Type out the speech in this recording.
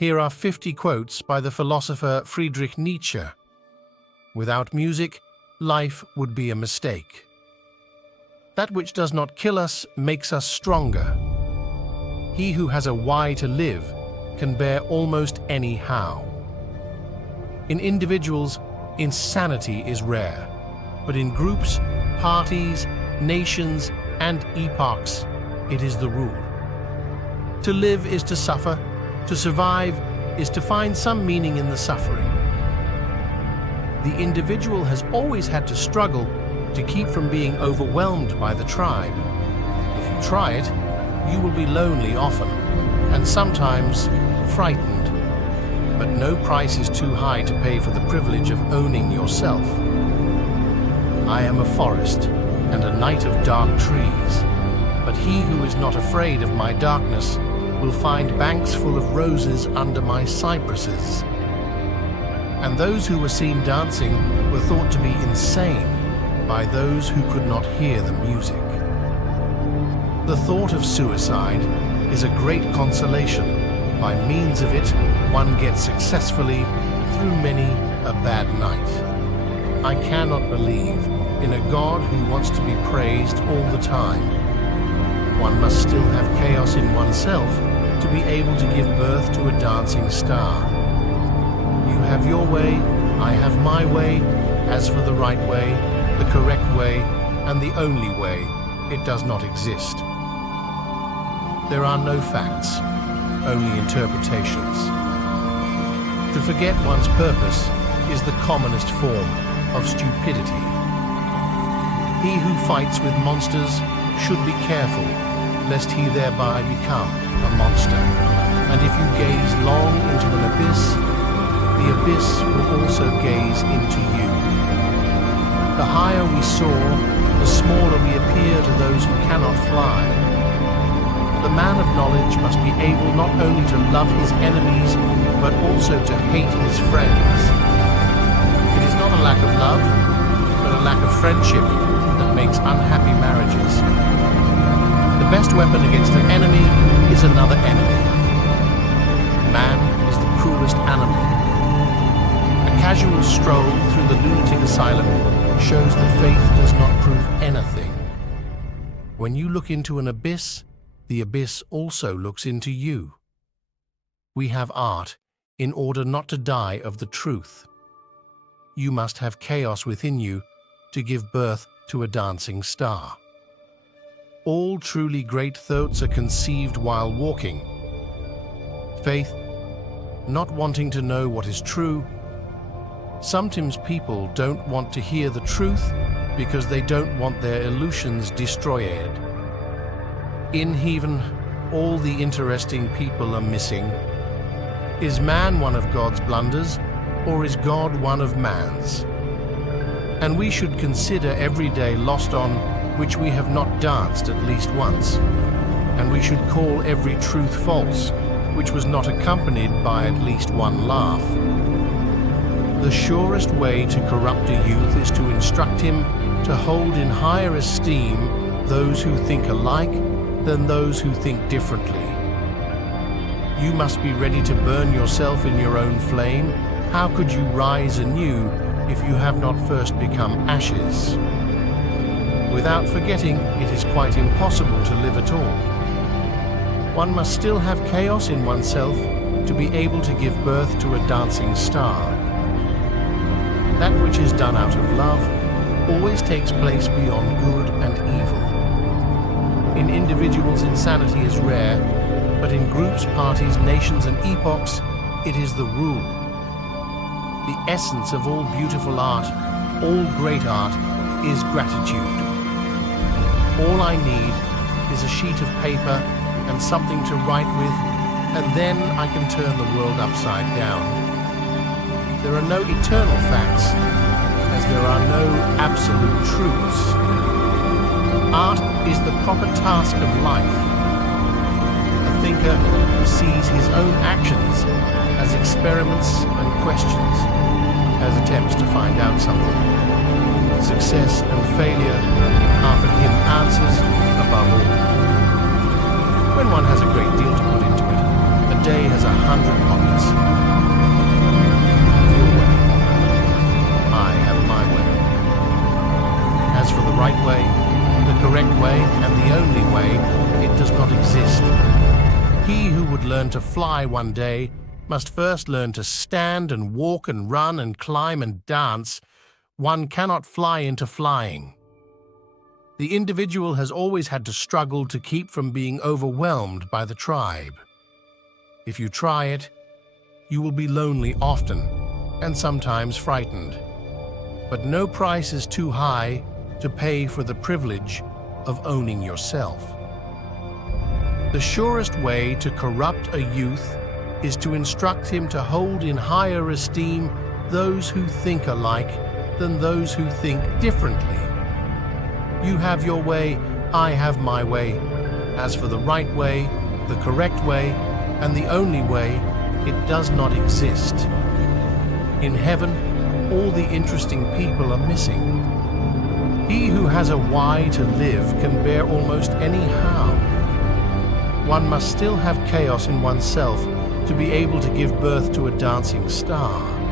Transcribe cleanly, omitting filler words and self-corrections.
Here are 50 quotes by the philosopher Friedrich Nietzsche. Without music, life would be a mistake. That which does not kill us makes us stronger. He who has a why to live can bear almost any how. In individuals, insanity is rare, but in groups, parties, nations, and epochs, it is the rule. To live is to suffer, to survive is to find some meaning in the suffering. The individual has always had to struggle to keep from being overwhelmed by the tribe. If you try it, you will be lonely often, and sometimes frightened. But no price is too high to pay for the privilege of owning yourself. I am a forest and a night of dark trees, but he who is not afraid of my darkness will find banks full of roses under my cypresses. And those who were seen dancing were thought to be insane by those who could not hear the music. The thought of suicide is a great consolation. By means of it, one gets successfully through many a bad night. I cannot believe in a God who wants to be praised all the time. One must still have chaos in oneself to be able to give birth to a dancing star. You have your way, I have my way. As for the right way, the correct way, and the only way, it does not exist. There are no facts, only interpretations. To forget one's purpose is the commonest form of stupidity. He who fights with monsters should be careful lest he thereby become a monster. And if you gaze long into an abyss, the abyss will also gaze into you. The higher we soar, the smaller we appear to those who cannot fly. The man of knowledge must be able not only to love his enemies, but also to hate his friends. It is not a lack of love, but a lack of friendship that makes unhappy marriages. The best weapon against an enemy is another enemy. Man is the cruelest animal. A casual stroll through the lunatic asylum shows that faith does not prove anything. When you look into an abyss, the abyss also looks into you. We have art in order not to die of the truth. You must have chaos within you to give birth to a dancing star. All truly great thoughts are conceived while walking. Faith, not wanting to know what is true. Sometimes people don't want to hear the truth because they don't want their illusions destroyed. In heaven, all the interesting people are missing. Is man one of God's blunders, or is God one of man's? And we should consider every day lost on which we have not danced at least once. And we should call every truth false, which was not accompanied by at least one laugh. The surest way to corrupt a youth is to instruct him to hold in higher esteem those who think alike than those who think differently. You must be ready to burn yourself in your own flame. How could you rise anew if you have not first become ashes? Without forgetting, it is quite impossible to live at all. One must still have chaos in oneself to be able to give birth to a dancing star. That which is done out of love always takes place beyond good and evil. In individuals, insanity is rare, but in groups, parties, nations, and epochs, it is the rule. The essence of all beautiful art, all great art, is gratitude. All I need is a sheet of paper and something to write with, and then I can turn the world upside down. There are no eternal facts, as there are no absolute truths. Art is the proper task of life. A thinker sees his own actions as experiments and questions, as attempts to find out something. Success and failure are for him answers above all. When one has a great deal to put into it, a day has 100 pockets. learn to fly one day must first learn to stand and walk and run and climb and dance, one cannot fly into flying. The individual has always had to struggle to keep from being overwhelmed by the tribe. If you try it, you will be lonely often and sometimes frightened. But no price is too high to pay for the privilege of owning yourself. The surest way to corrupt a youth is to instruct him to hold in higher esteem those who think alike than those who think differently. You have your way, I have my way. As for the right way, the correct way, and the only way, it does not exist. In heaven, all the interesting people are missing. He who has a why to live can bear almost any how. One must still have chaos in oneself to be able to give birth to a dancing star.